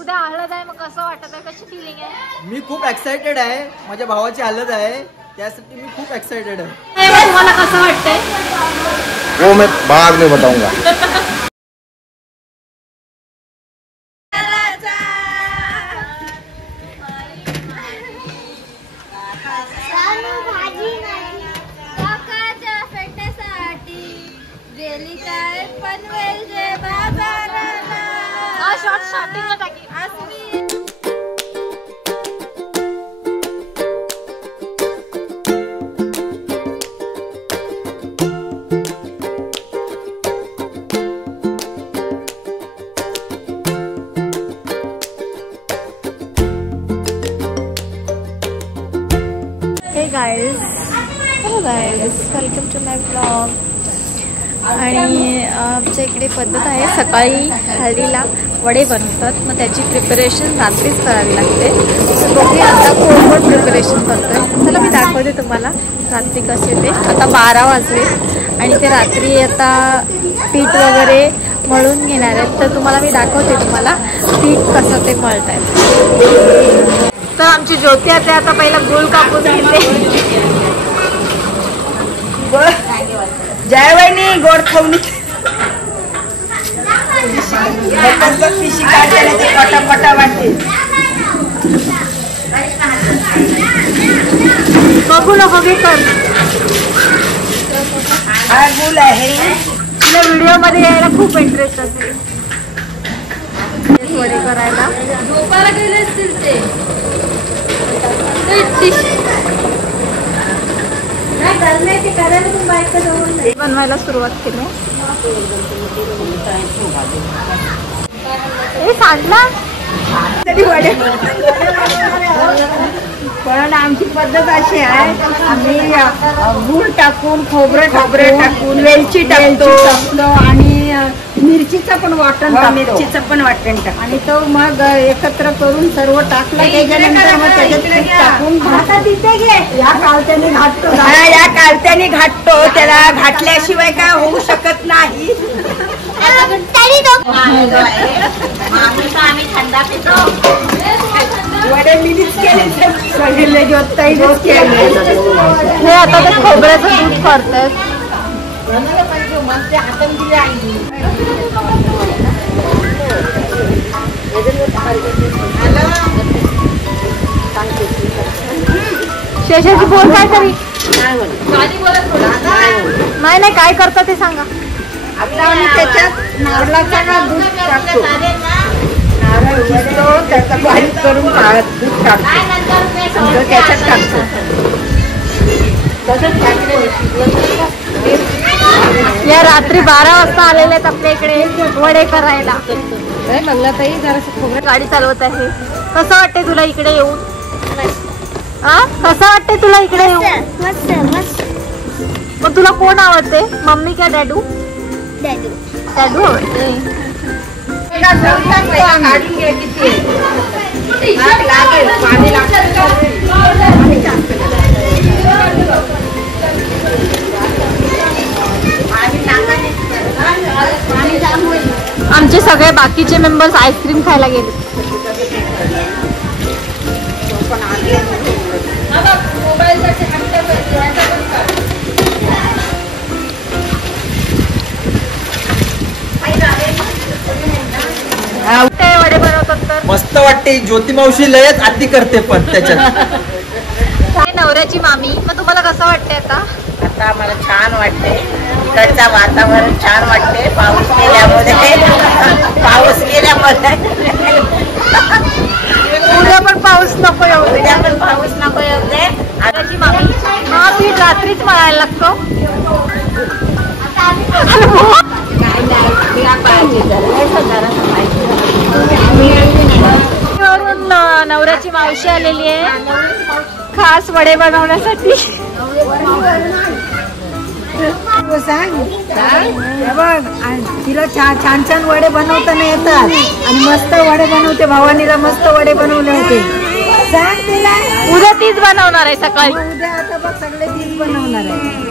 उद्या हळद आहे, मग कसं वाटत आहे, कशी फिलिंग आहे? मी खूप एक्साइटेड आहे, माझ्या भावाची हळद आहे त्यासाठी मी खूप एक्साइटेड आहे. तुम्हाला कसं वाटतंय? वो मैं बाद में बताऊंगा. Hello guys, welcome to my blog. आणि आमच्या इकडे पद्धत आहे, सकाळी हळदीला वडे बनवतात, मग त्याची प्रिपरेशन रात्रीच करावी लागते. तर बघूया आता कोण प्रिपरेशन करतोय. चला मी दाखवते तुम्हाला रात्री कसे ते. आता 12 वाजले आणि ते रात्री आता पीठ वगैरे मळून घेणार आहेत. तर तुम्हाला मी दाखवते तुम्हाला पीठ कसं ते मळत आहेत. तर आमची ज्योती आता पहिला गुळ कापून घेते. जय वहिनी गोड खाऊनी पिशी काढते ते पटापटा वाटते. बघू नको घे कर. हा गुल आहे. तुला व्हिडिओ मध्ये यायला खूप इंटरेस्ट असेल वडे करायला. झोपायला गेले असतील ते. बनवायला सुरुवात केली. सांडला पण आमची पद्धत अशी आहे, आम्ही गूळ टाकून खोबरं टाकून वेलची टाकतो आणि मिरचीचं पण वाटण टाकतो आणि तो मग एकत्र करून सर्व टाकलं त्याच्यानंतर मग त्याच्यात टाकून या कालत्याने घाटतो. त्याला घातल्याशिवाय काय होऊ शकत नाही. वडे मिलीच केले सगळे जोताईच केले. हे आता ते खोबऱ्याचं दूध करतात. शेषाची बोल काय तरी. नाही काय करता ते सांगा. त्याच्यात नारळाचा दूध टाकतो. नारळ घेतो त्याचा बारीक करून दूध टाकतो त्याच्यात टाकतो. या रात्री 12 वाजता आलेले आहेत आपल्या इकडे वडे करायला. मंगलाताई जरासं खोबरं गाडी चालवत आहे. कसं वाटते तुला इकडे येऊन? कसं वाटते तुला इकडे येऊन? मग तुला कोण आवडते, मम्मी का डॅडू? डॅडू आवडते. आमचे सगळे बाकीचे मेंबर्स आईस्क्रीम खायला गेले. वडे बनवतात तर मस्त वाटते. ज्योती मावशी लयच आती करते पण त्याच्यात. नवऱ्याची मामी. मग तुम्हाला कसं वाटते आता? आता मला छान वाटते. इकडचं वातावरण छान वाटते. पाऊस गेल्यामुळे उद्या पण पाऊस नको येऊ दे. नवऱ्याची मामी हा पीठ रात्रीच मळायला लागतो. नवऱ्याची मावशी आलेली आहे खास वडे बनवण्यासाठी. बघ तिला छान छान वडे बनवताना येतात आणि मस्त वडे बनवते. भावानीला मस्त वडे बनवले होते. सांग तिला. उद्या तीच बनवणार आहे सकाळी. उद्या आता बघ सगळे तीच बनवणार आहे.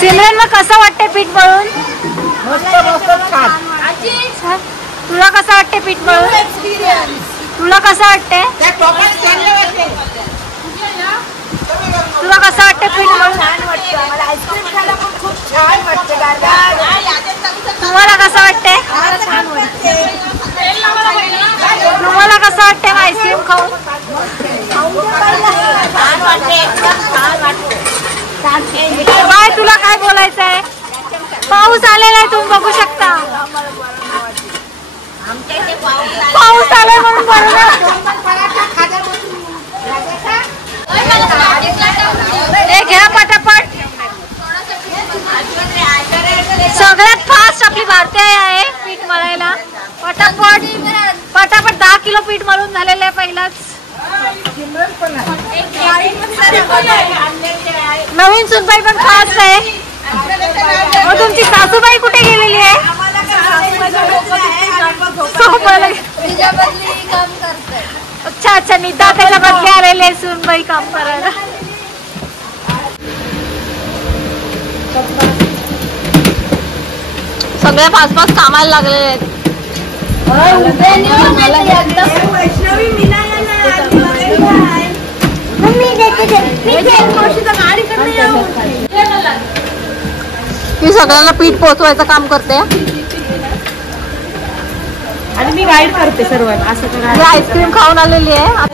सिमरन मग कसं वाटतंय पीठ मळून? तुला कसं वाटतंय पीठ मळून? तुला कसं वाटतंय? तुला कसं वाटतंय पीठ मळून? तुम्हाला कसं वाटतंय? तुम्हाला कसं वाटतंय आईस्क्रीम खाऊन? काय तुला काय बोलायचं आहे? पाऊस आलेला आहे, तुम्ही बघू शकता. पाऊस आलाय म्हणून बरोबर. घ्या पटापट. सगळ्यात फास्ट आपली भारतीय आहे पीठ मळायला. पटापट पटापट 10 किलो पीठ मळून झालेलं आहे पहिलाच. नवीन सुनबाई पण फास्ट आहे. तुमची सासूबाई कुठे गेलेली आहे? अच्छा अच्छा, निदा त्याच्या बदली आलेले सुनबाई काम करायला. सगळे फास्ट फास्ट कामाला लागलेले आहेत. मी सगळ्यांना पीठ पोचवायचं काम करते आणि मी गाईड करते सर्व. असं आईस्क्रीम खाऊन आलेली आहे.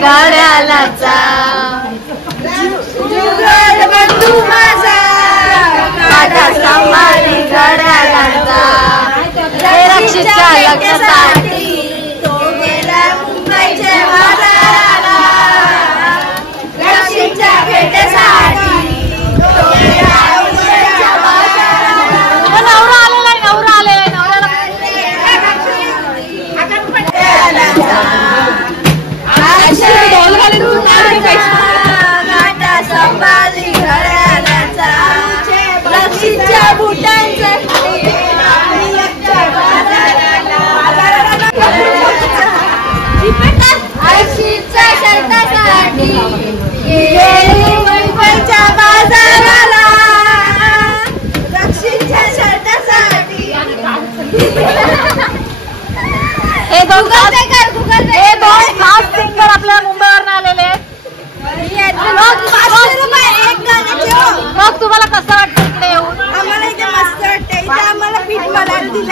घड्याला जुगाड बंधू माझा काटा सांभाळी घड्याला रक्षीच्या लग्नासाठी तो गेला मुंबईच्या बाजाराला रक्षीच्या भेटीसाठी तो गेला मुंबईच्या बाजाराला. नवरा आलेला आहे नवऱ्याला काटा सांभाळी घड्याला रक्षीच्या बुटांचा रक्षीच्या शर्टासाठी गेली मुंबईच्या बाजाराला रक्षीच्या शर्टासाठी. हे दोन खास सिंगर आपल्या मुंबईवरून आलेले आहेत. मग तुम्हाला कसं वाटतं इकडे येऊन? आम्हाला इथे मस्त वाटतं. इथे आम्हाला पीठ मळायला दिलं.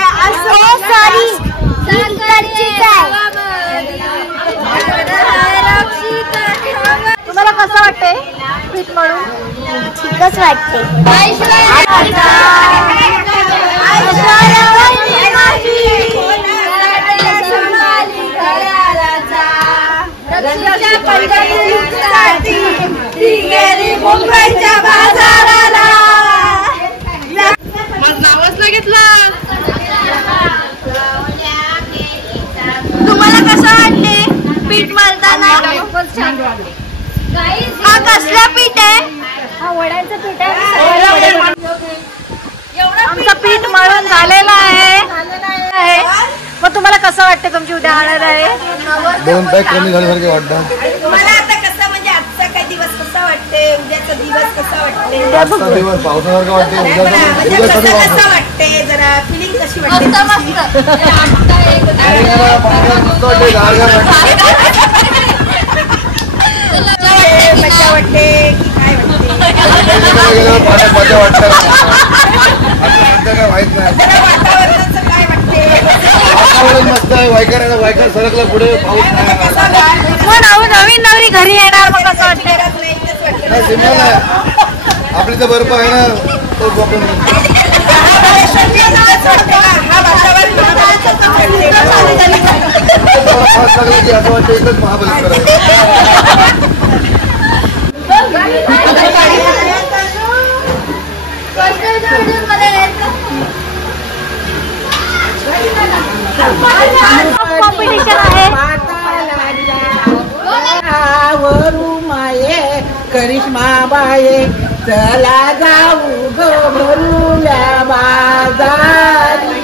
तुम्हाला कसं वाटतंय पीठ मळून? ठीकच वाटते. मुंबईच्या बाजाराला नावच घेतलं. तुम्हाला कसं वाटते पीठ मळताना? हा कसलं पीठ आहे? हा वड्याचं पीठ आहे. आमचं पीठ मळून झालेलं आहे. मग तुम्हाला कसं वाटतं तुमची उद्या हळद आहे? 2 पॅक कमी झाल्यासारखे वाटतं. मला आता कसं म्हणजे आजचा काही दिवस कसा वाटते, उद्याचा दिवस कसा वाटते, आजचा दिवस पावसासारखं वाटते, कसं वाटते, जरा फिलिंग कशी वाटते? मस्त मजा वाटते की काय वाटते? पाण्यात मजा वाटतं काय माहित नाही. वातावरणाचं काय वाटते? वातावरण मस्त आहे. वायकर सरकला पुढे पाऊस नाही. नवीन नवरी घरी येणार मग कसं वाटतं? नाही सिंपल आहे. आपली तर बर्फ आहे ना तो आपण की असं वाटतं एकच महाबळेश्वर आहे. कॉम्पिटिशन आहे. वरू माये करिश्मा बाये चला जाऊ ग भरूया बाजारी